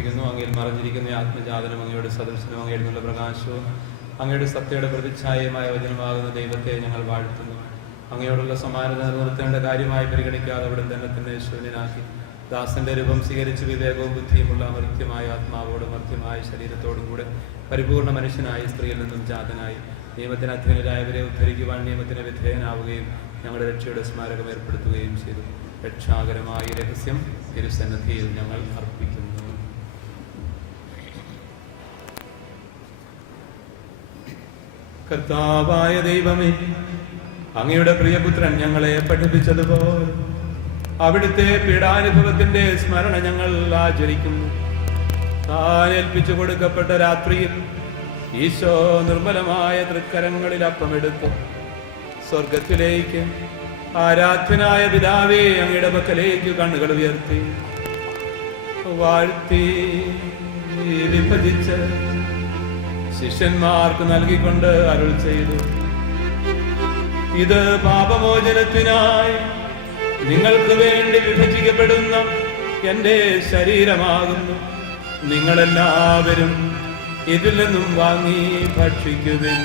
സമർപ്പിക്കുന്നു. അങ്ങയിൽ മറഞ്ഞിരിക്കുന്ന ആത്മജാതനും അങ്ങയുടെ സദൃശനും അങ്ങയിൽ നിന്നുള്ള പ്രകാശവും അങ്ങയുടെ സത്യയുടെ പ്രതിച്ഛായമായ വചനമാകുന്ന ദൈവത്തെ ഞങ്ങൾ വാഴ്ത്തുന്നു. അങ്ങയോടുള്ള സമാനത നിർത്തേണ്ട കാര്യമായി പരിഗണിക്കാതെ അവിടെ തന്നെ ശൂന്യനാക്കി ദാസന്റെ രൂപം സ്വീകരിച്ച് വിവേകവും ബുദ്ധിയുമുള്ള അമർത്യമായ ആത്മാവോടും മർത്യമായ ശരീരത്തോടും കൂടെ പരിപൂർണ്ണ മനുഷ്യനായി സ്ത്രീയിൽ നിന്നും ജാതനായി നിയമത്തിന് അധീനരായവരെ ഉദ്ധരിക്കുവാൻ നിയമത്തിന് വിധേയനാവുകയും ഞങ്ങളുടെ രക്ഷയുടെ സ്മാരകം ഏർപ്പെടുത്തുകയും ചെയ്തു. രക്ഷാകരമായ രഹസ്യം തിരുസന്നിധിയിൽ ഞങ്ങൾ അർപ്പിക്കുന്നു. കർത്താവായ ദൈവമേ, അങ്ങയുടെ പ്രിയപുത്രൻ ഞങ്ങളെ പഠിപ്പിച്ചതുപോലെ അവിടുത്തെ പീഡാനുഭവത്തിന്റെ സ്മരണ ഞങ്ങൾ ആചരിക്കുന്നു. താൻ ഏൽപ്പിച്ചു കൊടുക്കപ്പെട്ട രാത്രിയിൽ ഈശോ നിർമ്മലമായ തൃക്കരങ്ങളിൽ അപ്പമെടുത്തു സ്വർഗത്തിലേക്ക് ആരാധ്യനായ പിതാവേ അങ്ങയുടെ പക്കലേക്ക് കണ്ണുകൾ ഉയർത്തി വാഴ്ത്തി വിഭജിച്ച് ശിഷ്യന്മാർക്ക് നൽകിക്കൊണ്ട് അരുൾ ചെയ്തു, ഇത് പാപമോചനത്തിനായി നിങ്ങൾക്ക് വേണ്ടി വിഭജിക്കപ്പെടുന്ന എന്റെ ശരീരമാകുന്നു. നിങ്ങളെല്ലാവരും ഇതിൽ നിന്നും വാങ്ങി ഭക്ഷിക്കുവിൻ.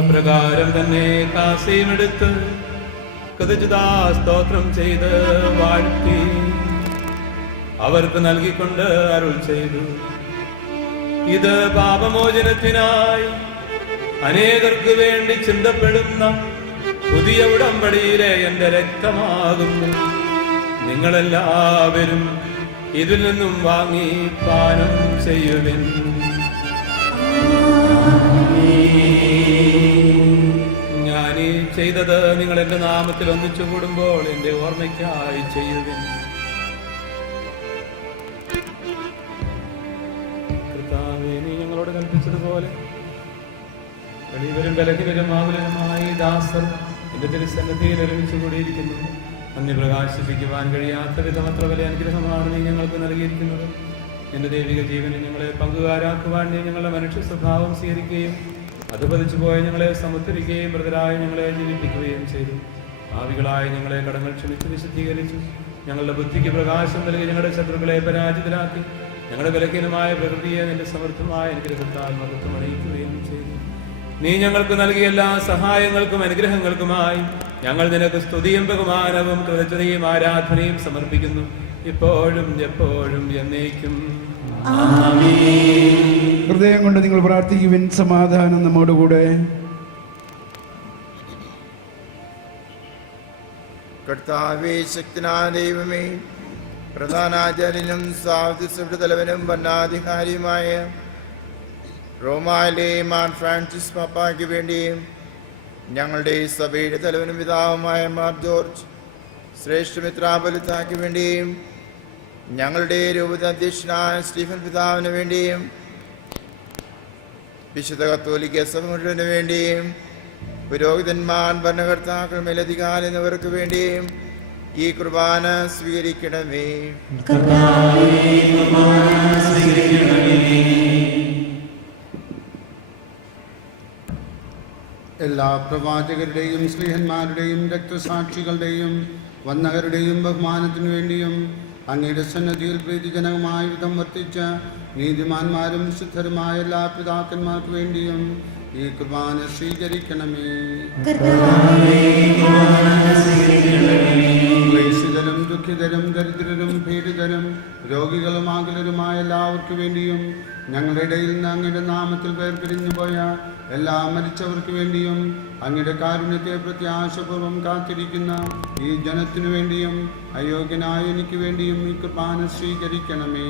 അപ്രകാരം തന്നെ കാസയുമെടുത്ത് കൃതജ്ഞതാ സ്തോത്രം ചെയ്ത് വാഴ്ത്തി അവർക്ക് നൽകിക്കൊണ്ട് അരുൾ ചെയ്തു, ഇത് പാപമോചനത്തിനായി അനേകർക്ക് വേണ്ടി ചിന്തപ്പെടുന്ന പുതിയ ഉടമ്പടിയിലെ എന്റെ രക്തമാകുന്നു. നിങ്ങളെല്ലാവരും ഇതിൽ നിന്നും വാങ്ങി പാനം ചെയ്യുവിൻ. ഞാനീ ചെയ്തത് നിങ്ങൾ എന്റെ നാമത്തിൽ ഒന്നിച്ചു കൂടുമ്പോൾ എന്റെ ഓർമ്മയ്ക്കായി ചെയ്യുവിൻ. കർത്താവേ, നീ ഞങ്ങളോട് കൽപ്പിച്ചതുപോലെ വലിയവരും ബലഹീനരും ആകുലരുമായി ദാസർ എന്റെ തിരുസന്നിധിയിൽ ഒരുമിച്ച് കൂടിയിരിക്കുന്നു. നന്ദി പ്രകാശിപ്പിക്കുവാൻ കഴിയാത്ത വിധം അത്ര വലിയ അനുഗ്രഹമാണ് നീ ഞങ്ങൾക്ക് നൽകിയിരിക്കുന്നത്. എന്റെ ദൈവിക ജീവനെ ഞങ്ങളെ പങ്കുകാരാക്കുവാൻ നീ ഞങ്ങളുടെ മനുഷ്യ സ്വഭാവം സ്വീകരിക്കുകയും അത് പതിച്ചു പോയ ഞങ്ങളെ സമുദ്ധരിക്കുകയും മൃതരായി ഞങ്ങളെ ജീവിപ്പിക്കുകയും ചെയ്തു. ഭാവികളായി ഞങ്ങളെ കടങ്ങൾ ക്ഷമിച്ച് വിശുദ്ധീകരിച്ചു. ഞങ്ങളുടെ ബുദ്ധിക്ക് പ്രകാശം നൽകി ഞങ്ങളുടെ ശത്രുക്കളെ പരാജിതരാക്കി ഞങ്ങളുടെ ബലഹീനമായ പ്രകൃതിയെ നിന്റെ സമൃദ്ധമായ അനുഗ്രഹത്താൽ മഹത്വം അണിയിക്കുകയും ചെയ്തു. നീ ഞങ്ങൾക്ക് നൽകിയ എല്ലാ സഹായങ്ങൾക്കും അനുഗ്രഹങ്ങൾക്കുമായി ഞങ്ങൾ നിനക്ക് സ്തുതിയും ബഹുമാനവും കൃതജ്ഞതയും ആരാധനയും സമർപ്പിക്കുന്നു, ഇപ്പോഴും എപ്പോഴും എന്നേക്കും. ഹൃദയം കൊണ്ട് നിങ്ങൾ പ്രാർത്ഥിക്കുവിൻ. സമാധാനം നമ്മോടുകൂടെ. കർത്താവേ, ശക്തനായ ദൈവമേ, പ്രധാനാചാര്യനും സാവധിസഭയുടെ തലവനും ഭരണാധികാരിയുമായ റോമായിലെ മാർ ഫ്രാൻസിസ് പാപ്പായ്ക്ക് വേണ്ടിയും ഞങ്ങളുടെ സഭയുടെ തലവനും പിതാവുമായ മാർ ജോർജ് ശ്രേഷ്ഠ മെത്രാപ്പൊലീത്തായ്ക്ക് വേണ്ടിയും ഞങ്ങളുടെ രൂപത അധ്യക്ഷനായ സ്റ്റീഫൻ പിതാവിന് വേണ്ടിയും വിശുദ്ധ കത്തോലിക്ക സഭ മുഴുവന് വേണ്ടിയും പുരോഹിതന്മാർ, ഭരണകർത്താക്കൾ, മേലധികാരി എന്നിവർക്ക് വേണ്ടിയും ഈ കുർബാന സ്വീകരിക്കണമേ. എല്ലാ പ്രവാചകരുടെയും സ്നേഹന്മാരുടെയും രക്തസാക്ഷികളുടെയും വന്നവരുടെയും ബഹുമാനത്തിനു വേണ്ടിയും അങ്ങയുടെ സന്നദ്ധിയിൽ പ്രീതിജനകമായ വിധം വർത്തിച്ച നീതിമാന്മാരും ശുദ്ധരുമായ എല്ലാ പിതാക്കന്മാർക്ക് വേണ്ടിയും ഈ കുർബാന സ്വീകരിക്കണമേ. ക്ലേശിതരും ദുഃഖിതരും ദരിദ്രരും പീഡിതരും രോഗികളും ആകുലരുമായ എല്ലാവർക്കു വേണ്ടിയും ഞങ്ങളുടെ ഇടയിൽ നിന്ന് അങ്ങയുടെ നാമത്തിൽ വേർപിരിഞ്ഞു പോയ എല്ലാ മരിച്ചവർക്ക് വേണ്ടിയും അങ്ങയുടെ കാരുണ്യത്തെ പ്രത്യാശപൂർവ്വം കാത്തിരിക്കുന്ന ഈ ജനത്തിനു വേണ്ടിയും അയോഗ്യനായ എനിക്ക് വേണ്ടിയും ഈ കുർബാന സ്വീകരിക്കണമേ.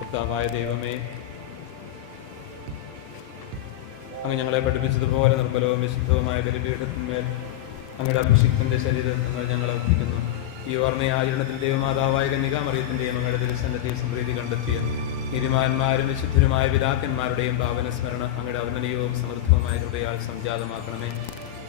കർത്താവായ ദൈവമേ, അങ്ങ് ഞങ്ങളെ പഠിപ്പിച്ചതുപോലെ നിർമ്മലവും വിശുദ്ധവുമായ ബലിപീഠത്തിന്മേൽ അങ്ങയുടെ അഭിഷിക്തന്റെ ശരീരങ്ങൾ ഞങ്ങൾ അർപ്പിക്കുന്നു. ഈ ഓർമ്മയാചരണത്തിൽ ദൈവമാതാവായ കന്യകാമറിയത്തിന്റെയും അങ്ങയുടെ തിരുസന്നിധിയിൽ സമൃദ്ധി കണ്ടെത്തിയ നീതിമാന്മാരും വിശുദ്ധരുമായ പിതാക്കന്മാരുടെയും പാവന സ്മരണ അങ്ങയുടെ അവർണ്ണനീയവും സമൃദ്ധവുമായ കൃപയാൽ സംജാതമാക്കണമേ.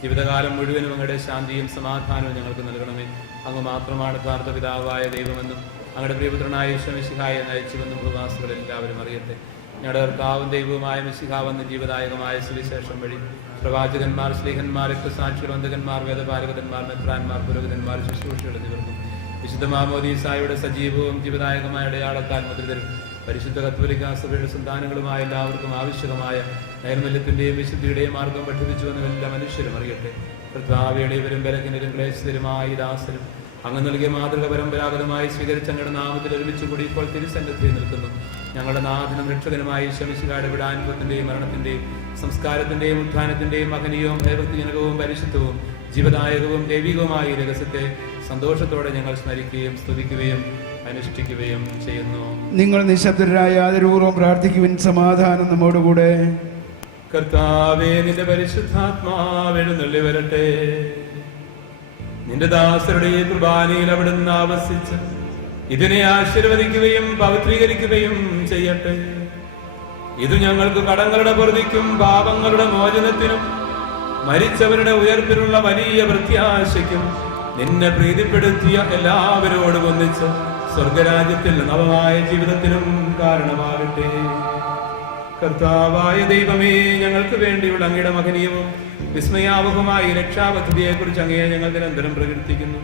ജീവിതകാലം മുഴുവനും അങ്ങയുടെ ശാന്തിയും സമാധാനവും ഞങ്ങൾക്ക് നൽകണമേ. അങ്ങ് മാത്രമാണ് യഥാർത്ഥ പിതാവായ ദൈവമെന്നും അങ്ങയുടെ പ്രിയപുത്രനായ യേശു മിശിഹായെ അയച്ചുവെന്നും ഭൂവാസികൾ എല്ലാവരും അറിയട്ടെ. ഞങ്ങളുടെ കർത്താവും ദൈവവുമായ മിശിഹാവെന്ന ജീവദായകമായ സുവിശേഷം വഴി പ്രവാചകന്മാർ, സ്ലീഹന്മാർ, രക്തസാക്ഷികൾ, വന്ദകന്മാർ, വേദപാലകന്മാർ, മെത്രാന്മാർ, പുരോഹിതന്മാർ, ശുശ്രൂഷകൾ എന്നിവർക്കും വിശുദ്ധ മാമോദീസായുടെ സജീവവും ജീവദായകമായ അടയാളത്താൽ മുദ്രിതരും പരിശുദ്ധ കത്തോലിക്കാ സഭയുടെ സന്താനങ്ങളുമായ എല്ലാവർക്കും ആവശ്യകമായ നൈർമല്യത്തിന്റെയും വിശുദ്ധിയുടെയും മാർഗം പഠിപ്പിച്ചുവെന്ന് എല്ലാ മനുഷ്യരും അറിയട്ടെ. കർത്താവയുടെ ഇവരും ബലഹീനരും ക്ലേശിതരുമായി ദാസരും അങ്ങ് നൽകിയ മാതൃക പരമ്പരാഗതമായി സ്വീകരിച്ച അങ്ങയുടെ നാമത്തിൽ ഒരുമിച്ച് കൂടി ഇപ്പോൾ തിരുസന്നിധിയിൽ നിൽക്കുന്നു. ഞങ്ങളുടെ നാഥനും രക്ഷകനുമായി ശമിശിഹായുടെ വിടാനുഭവത്തിന്റെയും മരണത്തിന്റെയും സംസ്കാരത്തിന്റെയും ഉത്ഥാനത്തിന്റെയും മഹനീയവും ഭയഭക്തിജനകവും പരിശുദ്ധവും ജീവദായകവും ദൈവികവുമായ ഈ രഹസ്യത്തെ സന്തോഷത്തോടെ ഞങ്ങൾ സ്മരിക്കുകയും സ്തുതിക്കുകയും അനുഷ്ഠിക്കുകയും ചെയ്യുന്നു. നിങ്ങൾ നിശബ്ദരായ ആദരപൂർവ്വം പ്രാർത്ഥിക്കുവിൻ. സമാധാനം നമ്മോടുകൂടെ. കർത്താവേ, നിന്റെ പരിശുദ്ധാത്മാവ് എഴുന്നള്ളി വരട്ടെ. നിന്റെ ദാസരുടെ ഈ കുർബാനയിൽ അവിടുന്ന് ആവസിച്ച് ഇതിനെ ആശീർവദിക്കുകയും പവിത്രീകരിക്കുകയും ചെയ്യട്ടെ. ഇത് ഞങ്ങൾക്ക് കടങ്ങളുടെ പൊറുതിക്കും പാപങ്ങളുടെ മോചനത്തിനും മരിച്ചവരുടെ ഉയർപ്പിനുള്ള വലിയ പ്രത്യാശയ്ക്കും നിന്നെ പ്രീതിപ്പെടുത്തിയ എല്ലാവരോടും ഒന്നിച്ച് സ്വർഗരാജ്യത്തിൽ നവമായ ജീവിതത്തിനും കാരണമാകട്ടെ. കർത്താവായ ദൈവമേ, ഞങ്ങൾക്ക് വേണ്ടിയുള്ള അങ്ങയുടെ മഹനീയവും വിസ്മയാവഹമായ രക്ഷാപദ്ധതിയെ കുറിച്ച് അങ്ങയെ ഞങ്ങൾ നിരന്തരം പ്രകീർത്തിക്കുന്നു.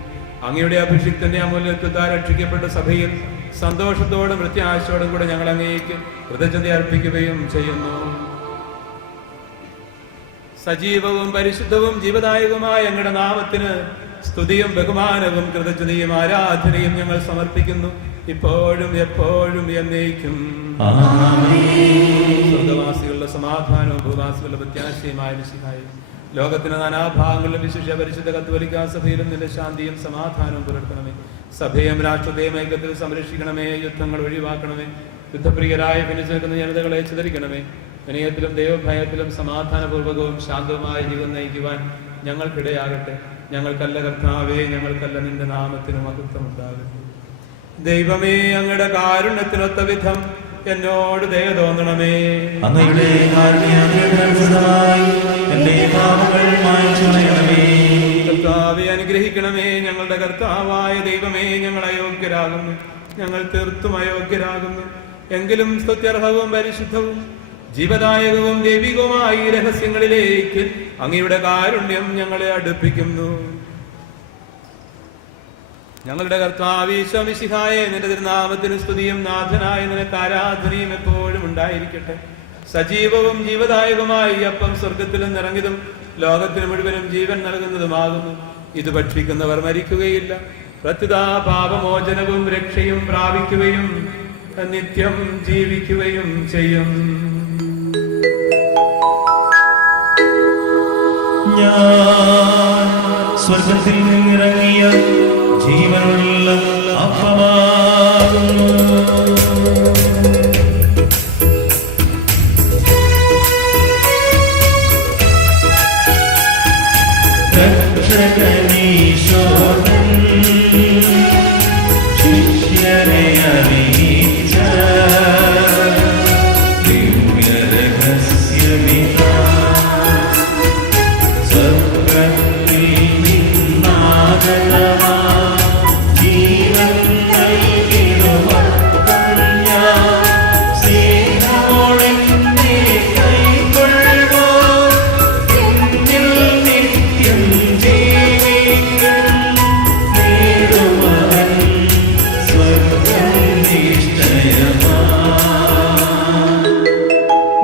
അങ്ങയുടെ അഭിഷിക്തന്റെ അമൂല്യത്വത്താൽ രക്ഷിക്കപ്പെട്ട സഭയിൽ സന്തോഷത്തോടും പ്രത്യാശയോടും കൂടെ ഞങ്ങൾ അങ്ങേക്ക് കൃതജ്ഞത അർപ്പിക്കുകയും ചെയ്യുന്നു. സജീവവും പരിശുദ്ധവും ജീവദായകവുമായ അങ്ങയുടെ നാമത്തിന് സ്തുതിയും ബഹുമാനവും കൃതജ്ഞതയും ആരാധനയും ഞങ്ങൾ സമർപ്പിക്കുന്നു, ഇപ്പോഴും എപ്പോഴും എന്നേക്കും. സ്വർഗവാസികളുടെ സമാധാനവും ഭൂവാസികളുടെ പ്രത്യാശയുമായ മിശിഹായേ, ലോകത്തിന് നാനാഭാഗങ്ങളിലും വിശിഷ്യ പരിശുദ്ധ കത്തോലിക്കാ സഭയിലും നിന്റെ ശാന്തിയും സമാധാനവും പുലർത്തണമേ. സഭയും രാഷ്ട്രത്തെയും ഐക്യത്തിൽ സംരക്ഷിക്കണമേ. യുദ്ധങ്ങൾ ഒഴിവാക്കണമേ. യുദ്ധപ്രിയരായ ഭിന്നിച്ചു നിൽക്കുന്ന ജനതകളെ ചിതറിക്കണമേ. വിനയത്തിലും ദൈവഭയത്തിലും സമാധാനപൂർവകവും ശാന്തവുമായ ജീവിതം നയിക്കുവാൻ ഞങ്ങൾക്കിടയാകട്ടെ. ഞങ്ങൾക്കല്ല കർത്താവേ, ഞങ്ങൾക്കല്ല നിന്റെ നാമത്തിന് മഹത്വം ഉണ്ടാകട്ടെ. ദൈവമേ, അങ്ങയുടെ കാരുണ്യത്തിനൊത്ത വിധം എന്നോട് ദയ തോന്നണമേ. കർത്താവെ അനുഗ്രഹിക്കണമേ. ഞങ്ങളുടെ കർത്താവായ ദൈവമേ, ഞങ്ങൾ അയോഗ്യരാകുന്നു, ഞങ്ങൾ തീർത്തും അയോഗ്യരാകുന്നു. എങ്കിലും സ്തുത്യർഹവും പരിശുദ്ധവും ജീവദായകവും ദൈവികവുമായ ഈ രഹസ്യങ്ങളിലേക്ക് അങ്ങയുടെ കാരുണ്യം ഞങ്ങളെ അടുപ്പിക്കുന്നു. ഞങ്ങളുടെ കർത്താവ് ഈശോ മിശിഹായേ, നിന്റെ തിരുനാമത്തിന് സ്തുതിയും നാഥനായ നിനക്ക് ആരാധനയും എപ്പോഴും ഉണ്ടായിരിക്കട്ടെ. സജീവവും ജീവദായകവുമായ ഈ അപ്പം സ്വർഗത്തിൽ നിന്നിറങ്ങിയതും ലോകത്തിന് മുഴുവനും ജീവൻ നൽകുന്നതുമാകുന്നു. ഇത് ഭക്ഷിക്കുന്നവർ മരിക്കുകയില്ല, പ്രത്യുത പാപമോചനവും രക്ഷയും പ്രാപിക്കുകയും നിത്യം ജീവിക്കുകയും ചെയ്യും. ഞാൻ സ്വർഗത്തിൽ നിന്നിറങ്ങിയ ജീവനുള്ള അപ്പമാകുന്നു. രക്ഷകനീശോൻ ശിഷ്യരെ അറിയിച്ച ദിവ്യരഹസ്യമിതാ.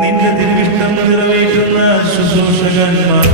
നിന്റെ തിരുവിഷ്ടം നിറവേറ്റുന്ന ശുശ്രൂഷകന്മാർ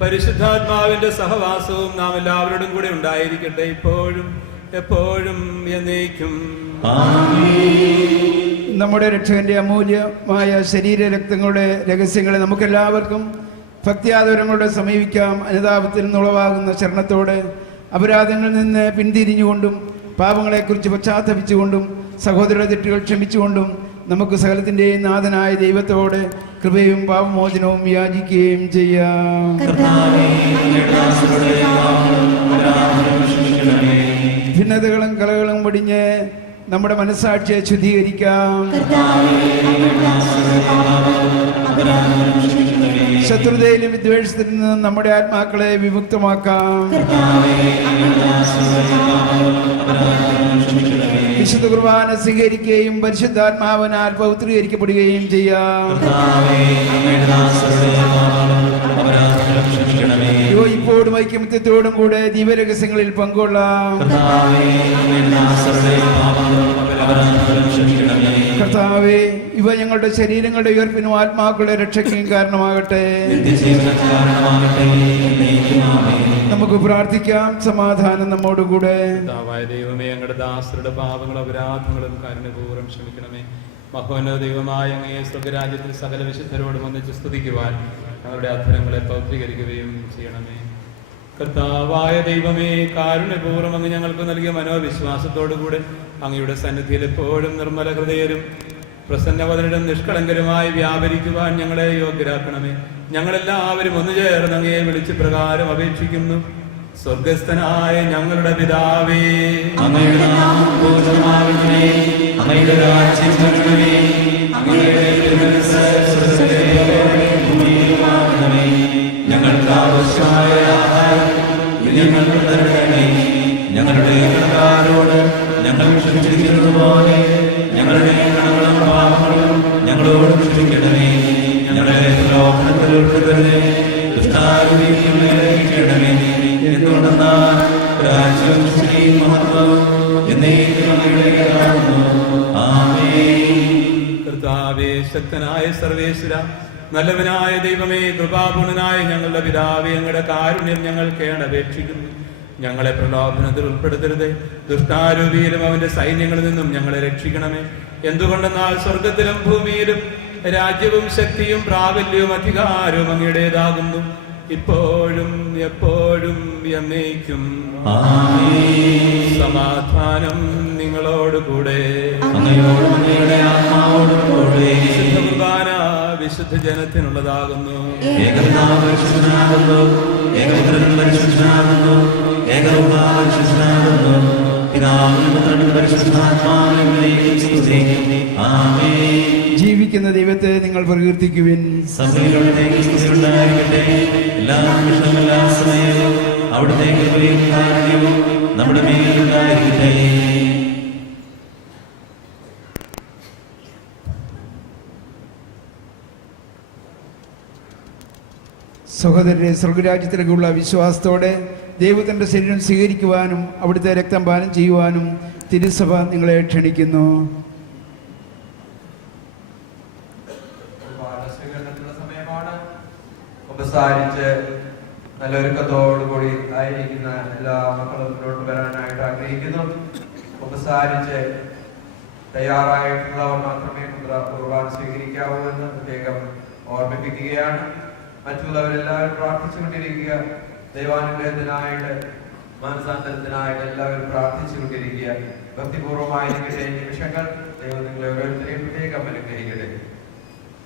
പരിശുദ്ധാത്മാവിന്റെ സഹവാസവും നാം എല്ലാവരോടും കൂടെ ഉണ്ടായിരിക്കട്ടെ, ഇപ്പോഴും എപ്പോഴും എന്നേക്കും. നമ്മുടെ രക്ഷകന്റെ അമൂല്യമായ ശരീര രക്തങ്ങളുടെ രഹസ്യങ്ങളെ നമുക്കെല്ലാവർക്കും ഭക്തിയാദരങ്ങളുടെ സമീപിക്കാം. അനുതാപത്തിൽ നിന്നുളവാകുന്ന ശരണത്തോടെ അപരാധങ്ങളിൽ നിന്ന് പിന്തിരിഞ്ഞുകൊണ്ടും പാപങ്ങളെക്കുറിച്ച് പശ്ചാത്തപിച്ചുകൊണ്ടും സഹോദര തെറ്റുകൾ ക്ഷമിച്ചുകൊണ്ടും നമുക്ക് സകലത്തിൻ്റെയും നാഥനായ ദൈവത്തോട് കൃപയും പാപമോചനവും യാചിക്കുകയും ചെയ്യാം. ഭിന്നതകളും കലകളും വെടിഞ്ഞ് നമ്മുടെ മനസ്സാക്ഷിയെ ശുദ്ധീകരിക്കാം. ശത്രുതയിലും വിദ്വേഷത്തിൽ നിന്നും നമ്മുടെ ആത്മാക്കളെ വിമുക്തമാക്കാം. വിശുദ്ധ കുർബാന സ്വീകരിക്കുകയും പരിശുദ്ധാത്മാവിനാൽ പൗത്രീകരിക്കപ്പെടുകയും ചെയ്യാം. യോജിപ്പോടും ഐക്യമത്യത്തോടും കൂടെ ദിവ്യരഹസ്യങ്ങളിൽ പങ്കുകൊള്ളാം. കർത്താവേ, ഇവ ഞങ്ങളുടെ ശരീരങ്ങളുടെ ഉയർപ്പിനും ആത്മാക്കളുടെ രക്ഷയ്ക്കും കാരണമാകട്ടെ. നമുക്ക് പ്രാർത്ഥിക്കാം. സമാധാനം നമ്മോടുകൂടെ. ദൈവമേ, ഞങ്ങളുടെ ദാസരുടെ പാപങ്ങളും അപരാധങ്ങളും കാരുണ്യപൂർവ്വം ക്ഷമിക്കണമേ. മഹോന്നത ദൈവമായ അങ്ങയെ സ്വർഗ്ഗരാജ്യത്തിൽ സകല വിശുദ്ധരോടും ഒന്നിച്ച് സ്തുതിക്കുവാൻ ഞങ്ങളുടെ അധരങ്ങളെ പൗത്രീകരിക്കുകയും ചെയ്യണമേ. കർത്താവായ ദൈവമേ, കാരുണ്യപൂർവ്വം അങ്ങ് ഞങ്ങൾക്ക് നൽകിയ മനോവിശ്വാസത്തോടുകൂടെ അങ്ങയുടെ സന്നിധിയിൽ എപ്പോഴും നിർമ്മല ഹൃദയരും പ്രസന്നവദനരും നിഷ്കളങ്കരുമായി വ്യാപരിക്കുവാൻ ഞങ്ങളെ യോഗ്യരാക്കണമേ. ഞങ്ങളെല്ലാവരും ഒന്നു ചേർന്ന് അങ്ങയെ വിളിച്ച് പ്രകാരം അപേക്ഷിക്കുന്നു. സ്വർഗസ്ഥനായ ഞങ്ങളുടെ പിതാവേ, അങ്ങയുടെ നാമം പൂജിതമാകണമേ. അങ്ങയുടെ രാജ്യം വരണമേ. അങ്ങയുടെ തിരുമനസ്സ് സ്വർഗ്ഗത്തിലെ ഭൂമിയിലുമാകണമേ. ഞങ്ങൾക്ക് ആവശ്യമായ ആഹാരം ഞങ്ങൾക്ക് തരണമേ. ഞങ്ങളുടെ കടക്കാരോട് ഞങ്ങൾ ക്ഷമിച്ചിരിക്കുന്നത് പോലെ ഞങ്ങളുടെ കടങ്ങളും പാപങ്ങളും ഞങ്ങളോട് ക്ഷമിക്കണമേ. ഞങ്ങളെ ലോകത്തിൽ ഉൾപ്പെടുത്തരുതേ, ദുഷ്ടാരൂപിയിൽ നിന്ന് രക്ഷിക്കണമേ. എന്തുകൊണ്ടെന്നാൽ രാജ്യവും ശക്തിയും മഹത്വവും എന്നേക്കും അങ്ങയുടേതാകുന്നു. ആമേൻ. കർത്താവേ, ശക്തനായ സർവേശ്വര, നല്ലവനായ ദൈവമേ, കൃപാപൂർണനായ ഞങ്ങളുടെ പിതാവേ, അങ്ങയുടെ കാരുണ്യം ഞങ്ങൾ കേണപേക്ഷിക്കുന്നു. ഞങ്ങളെ പ്രലോഭനത്തിൽ ഉൾപ്പെടുത്തരുത്, ദുഷ്ടാരൂപിയിലും അവന്റെ സൈന്യങ്ങളിൽ നിന്നും ഞങ്ങളെ രക്ഷിക്കണമേ. എന്തുകൊണ്ടെന്നാൽ സ്വർഗത്തിലും ഭൂമിയിലും രാജ്യവും ശക്തിയും പ്രാബല്യവും അധികാരവും അങ്ങയുടേതാകുന്നു, ഇപ്പോഴും എപ്പോഴും എന്നേക്കും. സമാധാനം നിങ്ങളോടുകൂടെ. വിശുദ്ധ കുർബാന വിശുദ്ധ ജനത്തിനുള്ളതാകുന്നു. ജീവിക്കുന്ന ദൈവത്തെ നിങ്ങൾ പ്രകീർത്തിക്കുവിൻ. അവിടുത്തെ നമ്മുടെ മേലുണ്ടായിരിക്കട്ടെ. സഹോദരരെ, സ്വർഗരാജ്യത്തിലേക്കുള്ള വിശ്വാസത്തോടെ ദൈവത്തിൻ്റെ ശരീരം സ്വീകരിക്കുവാനും അവിടുത്തെ രക്തം പാനം ചെയ്യുവാനും തിരുസഭ നിങ്ങളെ ക്ഷണിക്കുന്നു. ഉപസാരിച്ച് നല്ലൊരുക്കത്തോടുകൂടി ആയിരിക്കുന്ന എല്ലാ മക്കളും മുന്നോട്ട് വരാനായിട്ട് ആഗ്രഹിക്കുന്നു. ഉപസാരിച്ച് തയ്യാറായിട്ടുള്ളവർ മാത്രമേ കുർബാന സ്വീകരിക്കാവൂ എന്ന് പ്രത്യേകം ഓർമ്മിപ്പിക്കുകയാണ്. മറ്റുള്ളവരെല്ലാവരും പ്രാർത്ഥിച്ചുകൊണ്ടിരിക്കുക. ദൈവാനുഗ്രഹത്തിനായിട്ട്, മാനസാന്തരത്തിനായിട്ട് എല്ലാവരും പ്രാർത്ഥിച്ചുകൊണ്ടിരിക്കുക. ഭക്തിപൂർവ്വമായിരിക്കട്ടെ നിമിഷങ്ങൾ. ദൈവം നിങ്ങളെ ഓരോരുത്തരെയും പ്രത്യേകം അനുഗ്രഹിക്കട്ടെ.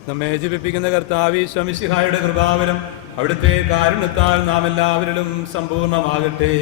നമ്മെ ജീവിപ്പിക്കുന്ന കർത്താവേ, ശമിശിഹായുടെ കൃപാവരം അവിടുത്തെ കാരുണ്യത്താൽ നാം എല്ലാവരിലും സമ്പൂർണ്ണമാകട്ടെ.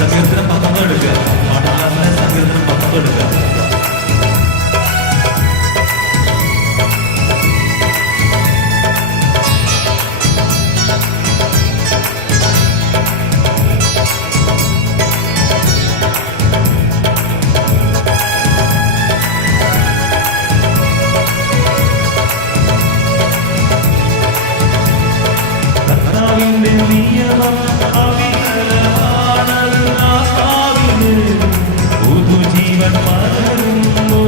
സങ്കീർത്തനം 19 എടുക്കുക. പാഠഭാഗത്തിന്റെ സങ്കീർത്തനം 19 എടുക്കുക. കർത്താവിന്റെ നിയമം അവികലമാണത്, ആത്മാവിന് പുതുജീവൻ പകരുന്നു.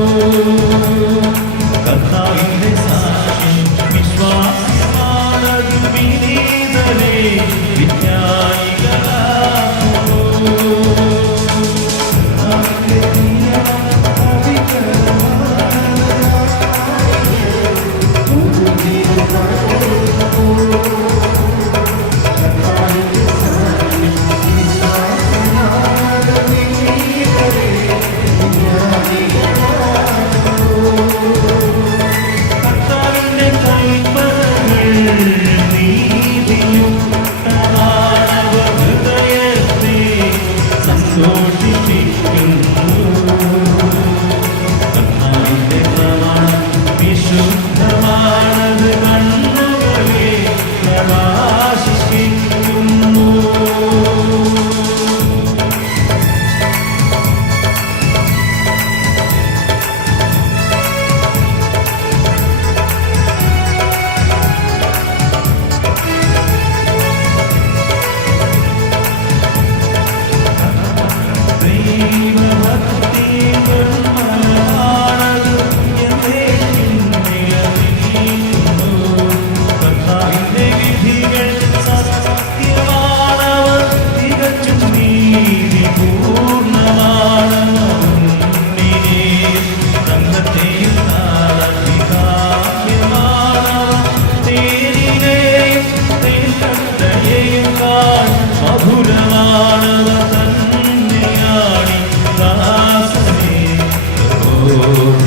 കർത്താവിന്റെ സാക്ഷ്യം വിശ്വാസമാണത്, വിനീതരെ വിജ്ഞാനികളാകുന്നു. കർത്താവിന്റെ നിയമം അവികലമാണത്, പുതുജീവൻ പകരുന്നു. കർത്താവിന്റെ കൽപ്പനകൾ നീതിയും മാനവ ഹൃദയത്തെ സന്തോഷിപ്പിക്കുന്നു. കർത്താവിന്റെ പ്രമാണം വിശുദ്ധമാണത്, കണ്ണുകളെ പ്രകാശിപ്പിക്കുന്നു. ദൈവഭക്തി നിർമ്മലമാണത്, എന്നേക്കും നിലനിൽക്കുന്നു. കർത്താവിന്റെ വിധികൾ സത്യമാണവ, തികച്ചും നീതിപൂർണ്ണമാണവ. തങ്കത്തെയും താളവികാമ്യമാണവ, തേനിനെയും തേൻകട്ടയെയും കാൾ മധുരമാണവ. തന്നെയാണി ദാസനെ പ്രബോധിപ്പിക്കുന്നത്.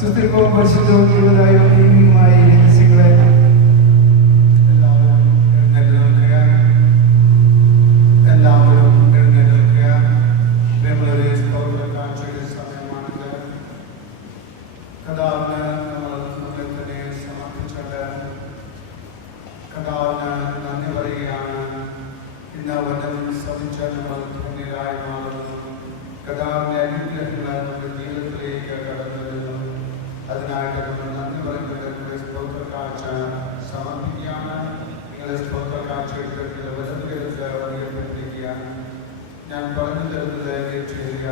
സുസ്ഥിരവും പരിശുദ്ധവും ജീവനായും ദൈവികമായ രഹസ്യങ്ങളെ എല്ലാവരും എഴുന്നേറ്റ് നിൽക്കുക. പ്രിയമുള്ളവരെ, സ്തോത്രക്കാഴ്ചയുടെ സമയമാണിത്. കർത്താവിന് നമ്മൾ നമ്മെ തന്നെ സമർപ്പിച്ചത്. കർത്താവിന് നന്ദി പറയുകയാണ്. ഇന്ന് വചനം ശ്രമിച്ച് നമ്മൾ ധന്യരായി മാറുന്നു. കർത്താവിന്റെ അനുഗ്രഹങ്ങൾ നമ്മുടെ ജീവിതത്തിലേക്ക് കടന്നു വരുന്നു. അതിനായിട്ട് നമ്മൾ നന്ദി പറയുന്നത് സ്തോത്രക്കാഴ്ച സമർപ്പിക്കുകയാണ്. നിങ്ങളെ സ്തോത്രക്കാഴ്ച എടുത്തിട്ട് വചനത്തിലേക്ക് അറിയപ്പെട്ടിരിക്കുക. ഞാൻ പറഞ്ഞു തരുന്നത് ചെയ്യുക.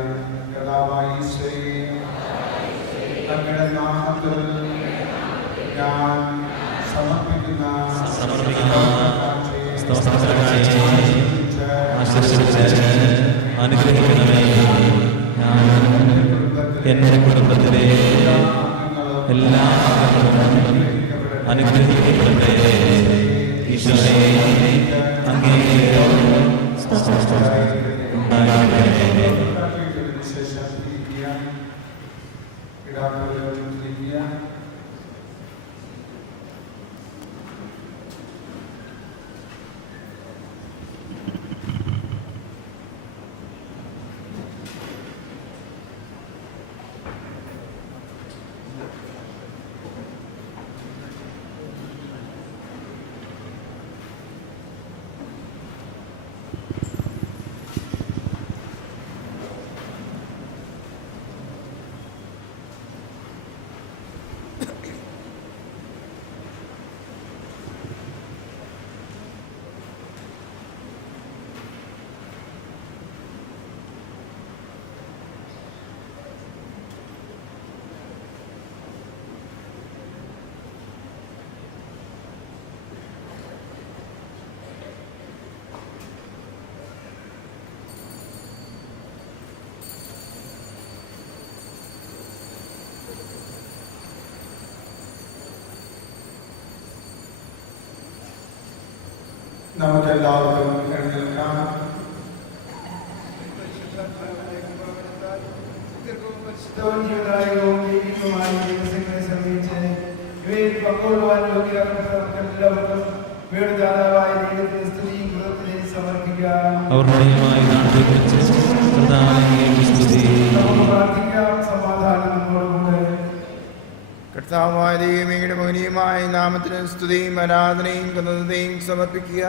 കർത്താവായ ഈശോയെ, അങ്ങയുടെ നാമത്തിൽ ഞാൻ സമർപ്പിക്കുന്ന അനുഗ്രഹിക്കണമേ. എന്റെ കുടുംബത്തിലെ എല്ലാ അംഗങ്ങളും അനുഗ്രഹിക്കപ്പെടട്ടെ. ഈശോയെ, അങ്ങേ ഉണ്ടാകട്ടെ. നമുക്കെല്ലാവർക്കും എഴുന്നേൽക്കാം. അവർ ഹൃദയമായി കർത്താവായ ദൈവമേയുടെ മൗനിയുമായ നാമത്തിന് സ്തുതിയും ആരാധനയും കൃതജ്ഞതയും സമർപ്പിക്കുക.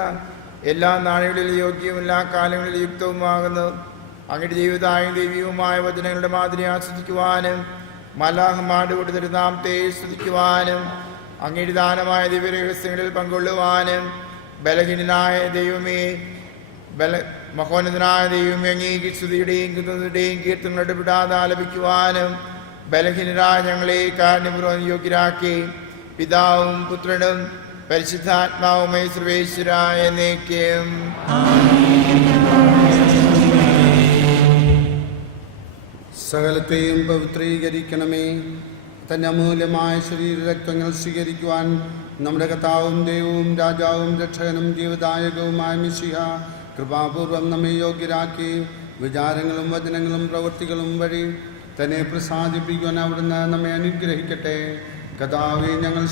എല്ലാ നാളുകളിലും യോഗ്യവും എല്ലാ കാലങ്ങളിലും യുക്തവുമാകുന്നു. അങ്ങയുടെ ജീവിതവും ദൈവീയവുമായ വചനങ്ങളുടെ മാതിരി ആസ്വദിക്കുവാനും മലാഹമാരുടെ കൂടെ തിരുനാമത്തെ സ്തുതിക്കുവാനും അങ്ങയുടെ ദാനമായ ദിവ്യരഹസ്യങ്ങളിൽ പങ്കൊള്ളുവാനും ബലഹീനനായ ദൈവമേ മഹോന്നതനായ ദൈവമേ അങ്ങേക്ക് സ്തുതിയുടെയും കൃതജ്ഞതയുടെയും കീർത്തനങ്ങളുടെ വിടാതെ ആലപിക്കുവാനും ബലഹീനരായ ഞങ്ങളെ കാരുണ്യപൂർവ്വം യോഗ്യരാക്കി പിതാവും പുത്രനും പരിശുദ്ധാത്മാവുമായി സർവേശ്വരായ എന്നേക്കും. സകലത്തെയും പവിത്രീകരിക്കണമേ. തന്റെ അമൂല്യമായ ശരീരരക്തങ്ങൾ സ്വീകരിക്കുവാൻ നമ്മുടെ കർത്താവും ദൈവവും രാജാവും രക്ഷകനും ജീവദായകവുമായ മിശിഹ കൃപാപൂർവം നമ്മെ യോഗ്യരാക്കി വിചാരങ്ങളും വചനങ്ങളും പ്രവൃത്തികളും വഴി തന്നെ പ്രസാദിപ്പിക്കുവാൻ അവിടുന്ന് നമ്മെ അനുഗ്രഹിക്കട്ടെ. കർത്താവേ, ഞങ്ങൾ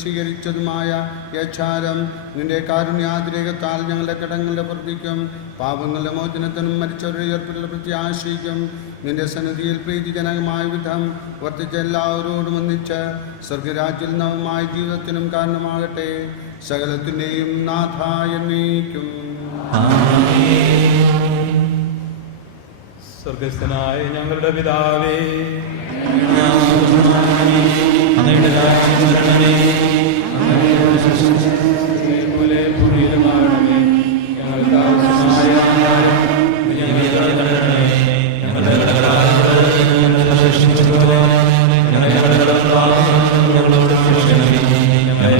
സ്വീകരിച്ചതുമായ യച്ചാരം നിന്റെ കാരുണ്യാതിരേകത്താൽ ഞങ്ങളുടെ കടങ്ങളുടെ പ്രതിക്കും പാപങ്ങളുടെ മോചനത്തിനും മരിച്ചവരുടെ ഉയർപ്പിലുള്ള പ്രത്യാശയ്ക്കും നിന്റെ സന്നിധിയിൽ പ്രീതിജനകമായ വിധം വർദ്ധിച്ച എല്ലാവരോടും ഒന്നിച്ച് സ്വർഗരാജ്യത്തിൽ നവമായ ജീവിതത്തിനും കാരണമാകട്ടെ. സകലത്തിൻ്റെയും നാഥായ നീക്കും. സ്വർഗസ്ഥനായ ഞങ്ങളുടെ പിതാവേ, അങ്ങയുടെ രാജ്യം വരണമേ. പോലെ ഭൂമിയിലുമാകണമേ. ഞങ്ങൾക്ക് ആവശ്യമായ ആഹാരം ഞങ്ങൾക്ക് തരണമേ. ഞങ്ങളുടെ കടക്കാരോട് ഞങ്ങൾ ശിക്ഷിച്ചതുപോലെ ഞങ്ങളുടെ കടപ്പാടും ഞങ്ങളോട് ക്ഷമിക്കണമേ. ഞങ്ങളെ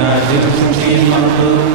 രാജ്യം ശിക്ഷയും മഹത്വവും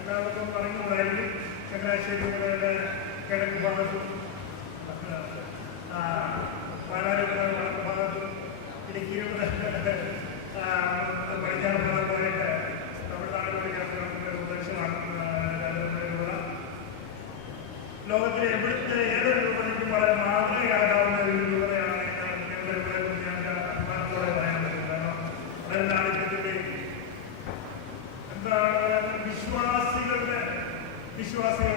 എല്ലാവർക്കും പറഞ്ഞുകൂടായിരിക്കും ചങ്ങനാശ്ശേരിയുടെ കിഴക്ക് ഭാഗത്തും പാലാരിവട്ട വടക്ക് ഭാഗത്തും ഇടുക്കിയുടെ പടിഞ്ഞാറ് ഭാഗത്തായിട്ട് തമിഴ്നാട് വഴിയുള്ള ലോകത്തിലെ എവിടുത്തെ ഏതൊരു രൂപതയ്ക്കും വളരെ മാതൃകയാകാവുന്ന ഒരു രൂപതയാണ് ഞങ്ങളുടെ രൂപതയെക്കുറിച്ച് ഞങ്ങൾക്ക് അഭിമാനത്തോടെ പറയാൻ പറ്റും. കാരണം വളരെ എന്താണ് വിശ്വാസികളുടെ